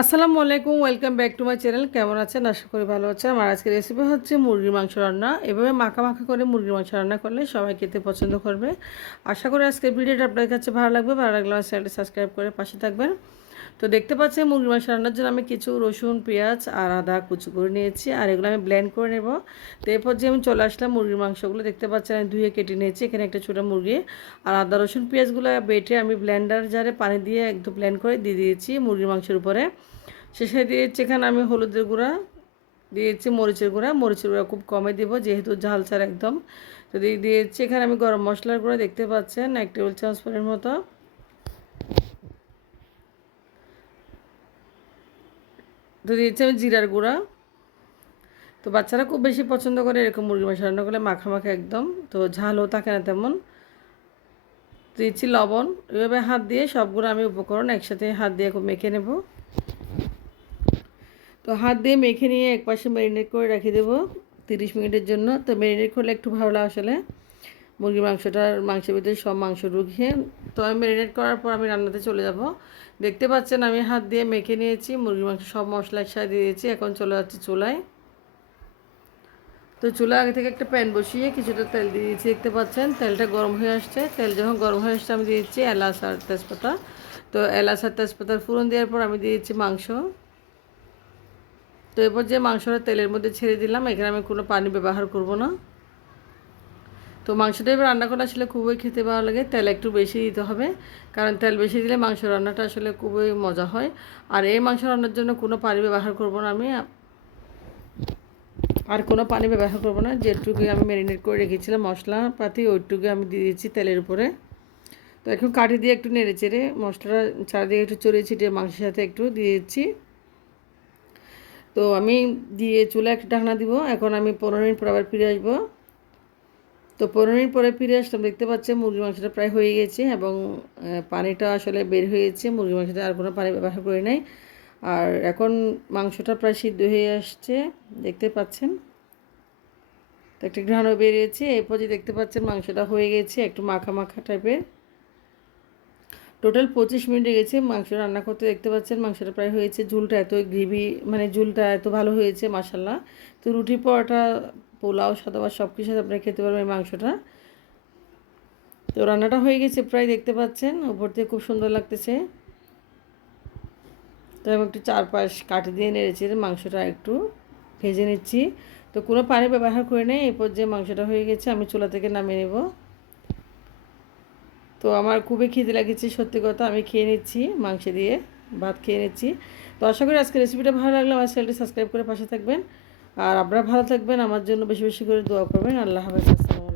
আসসালামু আলাইকুম, welcome back to my channel. কেমন আছেন? আশা করি ভালো আছেন। আমার আজকের রেসিপি হচ্ছে মুরগির মাংস রান্না। এভাবে মাখা মাখা করে মুরগির মাংস রান্না করলে সবাই খেতে পছন্দ করবে। আশা করি আজকের ভিডিওটা আপনার কাছে ভালো লাগবে। ভালো লাগলে আমার চ্যানেলটি সাবস্ক্রাইব করে পাশে থাকবেন। তো দেখতে পাচ্ছেন মুরগির মাংস রান্নার জন্য আমি কিছু রসুন, পেঁয়াজ আর আদা কুচি করে নিয়েছি, আর এগুলো আমি ব্লেন্ড করে নেব। তো এরপর যে আমি চলে আসলাম মুরগির মাংসগুলো দেখতে পাচ্ছেন আমি ধুয়ে কেটে নিয়েছি। এখানে একটা ছোটো মুরগি আর আদা রসুন পেঁয়াজগুলো বেটে আমি ব্লেন্ডার জারে পানি দিয়ে একদম ব্লেন্ড করে দিয়ে দিয়েছি মুরগির মাংসের উপরে। শেষে দিয়েছি এখানে আমি হলুদের গুঁড়া, দিয়েছি মরিচের গুঁড়া। মরিচের গুঁড়া খুব কমে দিব যেহেতু ঝাল ছাড়া একদম। তো দিয়েছি এখানে আমি গরম মশলার গুঁড়া দেখতে পাচ্ছেন 1 টেবিল চামচের মতো। তো দিয়েছি আমি জিরার গুঁড়া। তো বাচ্চারা খুব বেশি পছন্দ করে এরকম মুরগি মাংস রান্না করলে মাখা মাখা একদম, তো ঝালও থাকে না তেমন। দিয়েছি লবণ। এভাবে হাত দিয়ে সবগুলো আমি উপকরণ একসাথে হাত দিয়ে খুব মেখে নেব। তো হাত দিয়ে মেখে নিয়ে একপাশে ম্যারিনেট করে রেখে দেবো 30 মিনিটের জন্য। তো ম্যারিনেট করলে একটু ভালো লাগে আসলে মুরগির মাংসের ভিতরে সব মাংস ঢুকিয়ে। তো আমি ম্যারিনেট করার পর আমি রান্নাতে চলে যাব। দেখতে পাচ্ছেন আমি হাত দিয়ে মেখে নিয়েছি মুরগির মাংস, সব মশলা একসাথে দিয়ে দিয়েছি। এখন চলে যাচ্ছি চুলায়। তো চুলা আগে থেকে একটা প্যান বসিয়ে কিছুটা তেল দিয়ে দিয়েছি। দেখতে পাচ্ছেন তেলটা গরম হয়ে আসছে। তেল যখন গরম হয়ে আসছে আমি দিয়েছি এলাচ আর তেজপাতা। তো এলাচ আর তেজপাতার ফোড়ন দেওয়ার পর আমি দিয়েছি মাংস। তো এরপর যে মাংসটা তেলের মধ্যে ছেড়ে দিলাম, এখানে আমি কোনো পানি ব্যবহার করব না। তো মাংসটা এবার রান্না করা আসলে খুবই খেতে ভালো লাগে। তেল একটু বেশি দিতে হবে, কারণ তেল বেশি দিলে মাংস রান্নাটা আসলে খুবই মজা হয়। আর এই মাংস রান্নার জন্য কোনো পানি ব্যবহার করব না আমি, আর কোনো পানি ব্যবহার করব না। যেটুকু আমি ম্যারিনেট করে রেখেছিলাম মশলাপাতি ওইটুকু আমি দিয়ে দিয়েছি তেলের উপরে। তো এখন কাঠি দিয়ে একটু নেড়ে চেড়ে মশলাটা চারিদিকে একটু চড়িয়ে ছিটিয়ে মাংসের সাথে একটু দিয়ে দিচ্ছি। তো আমি দিয়ে চুলা একটা ঢাকনা দিব। এখন আমি 15 মিনিট পর আবার ফিরে আসবো। তো 15 মিনিট পরে ফিরে আসলাম। দেখতে পাচ্ছেন মুরগির মাংসটা প্রায় হয়ে গেছে এবং পানিটা আসলে বের হয়েছে। মুরগির মাংসতে আর কোনো পানি ব্যবহার করি নাই। আর এখন মাংসটা প্রায় সিদ্ধ হয়ে আসছে দেখতে পাচ্ছেন। তো একটা ঘ্রাণও বেরিয়েছে। এরপর যে দেখতে পাচ্ছেন মাংসটা হয়ে গেছে একটু মাখা মাখা টাইপের। টোটাল 25 মিনিট গেছে মাংস রান্না করতে। দেখতে পাচ্ছেন মাংসটা প্রায় হয়েছে। ঝুলটা এত গ্রেভি, মানে ঝুলটা এত ভালো হয়েছে মাশাল্লাহ। তো রুটি পরোটা পোলাও সাদা ভাত সব কিছুর সাথে আপনারা খেতে পারবেন এই মাংসটা। তো রান্নাটা হয়ে গেছে প্রায়, দেখতে পাচ্ছেন উপর থেকে খুব সুন্দর লাগতেছে। তো আমি একটু চারপাশ কাটি দিয়ে নেড়েছি, মাংসটা একটু ভেজে নিচ্ছি। তো কোনো পানি ব্যবহার করে নেই। এরপর যে মাংসটা হয়ে গেছে আমি চুলা থেকে নামিয়ে নেব। তো আমার খুবই খিদে লাগেছে সত্যি কথা, আমি খেয়ে নিচ্ছি মাংস দিয়ে ভাত খেয়ে নিচ্ছি। তো আশা করি আজকের রেসিপিটা ভালো লাগলে আমার চ্যানেলটি সাবস্ক্রাইব করে পাশে থাকবেন। আর আপনারা ভালো থাকবেন, আমার জন্য বেশি বেশি করে দোয়া করবেন। আল্লাহ হাফেজ। আসসালামু আলাইকুম।